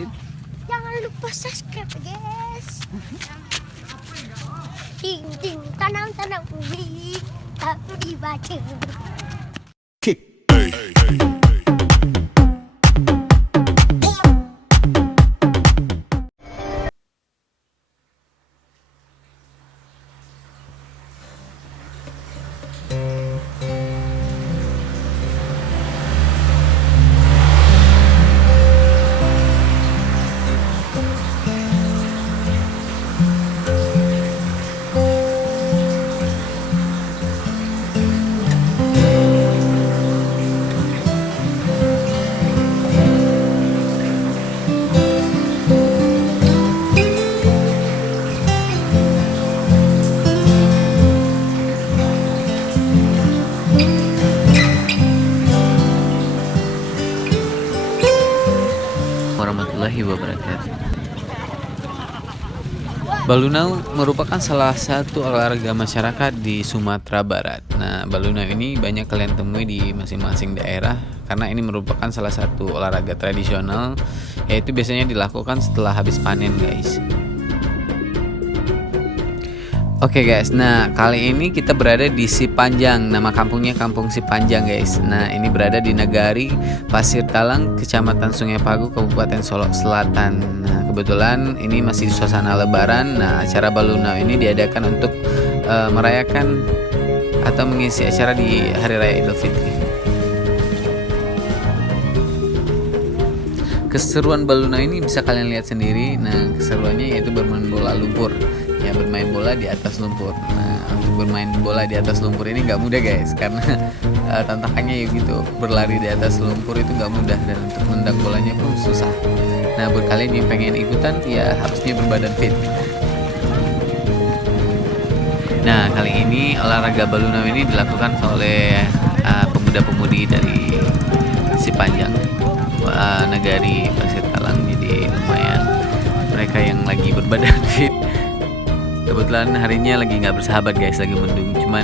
Fit. Jangan lupa subscribe guys. Ting ting tanam ubi tapi dibaca. Kick. Warahmatullahi wabarakatuh. Balunau merupakan salah satu olahraga masyarakat di Sumatera Barat. Nah, balunau ini banyak kalian temui di masing-masing daerah karena ini merupakan salah satu olahraga tradisional, yaitu biasanya dilakukan setelah habis panen, guys. Oke guys, nah kali ini kita berada di Sipanjang. Nama kampungnya Kampung Sipanjang guys. Nah ini berada di Nagari Pasir Talang, Kecamatan Sungai Pagu, Kabupaten Solok Selatan. Nah kebetulan ini masih suasana Lebaran. Nah acara balunau ini diadakan untuk merayakan atau mengisi acara di Hari Raya Idul Fitri. Keseruan balunau ini bisa kalian lihat sendiri. Nah keseruannya yaitu bermain bola lumpur. Ya bermain bola di atas lumpur. Nah untuk bermain bola di atas lumpur ini nggak mudah guys, karena tantangannya ya gitu, berlari di atas lumpur itu nggak mudah dan untuk menendang bolanya pun susah. Nah buat kalian yang pengen ikutan ya harusnya berbadan fit. Nah kali ini olahraga balunau ini dilakukan oleh pemuda-pemudi dari Sipanjang, Nagari Pasir Talang. Jadi lumayan mereka yang lagi berbadan fit. Kebetulan harinya lagi nggak bersahabat guys, lagi mendung. Cuman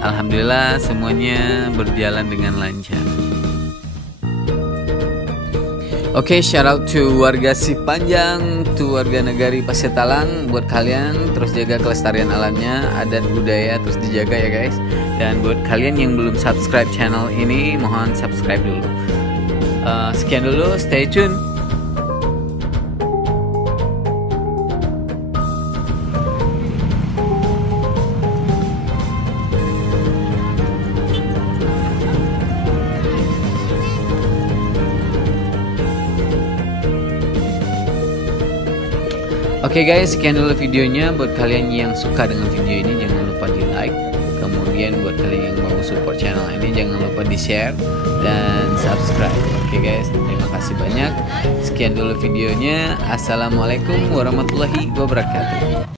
alhamdulillah semuanya berjalan dengan lancar. Oke, shout out to warga Sipanjang, to warga Nagari Pasir Talang. Buat kalian terus jaga kelestarian alamnya, adat budaya terus dijaga ya guys. Dan buat kalian yang belum subscribe channel ini, mohon subscribe dulu. Sekian dulu, stay tune. Oke guys, sekian dulu videonya. Buat kalian yang suka dengan video ini jangan lupa di like. Kemudian buat kalian yang mau support channel ini jangan lupa di share dan subscribe. Oke guys, terima kasih banyak. Sekian dulu videonya. Assalamualaikum warahmatullahi wabarakatuh.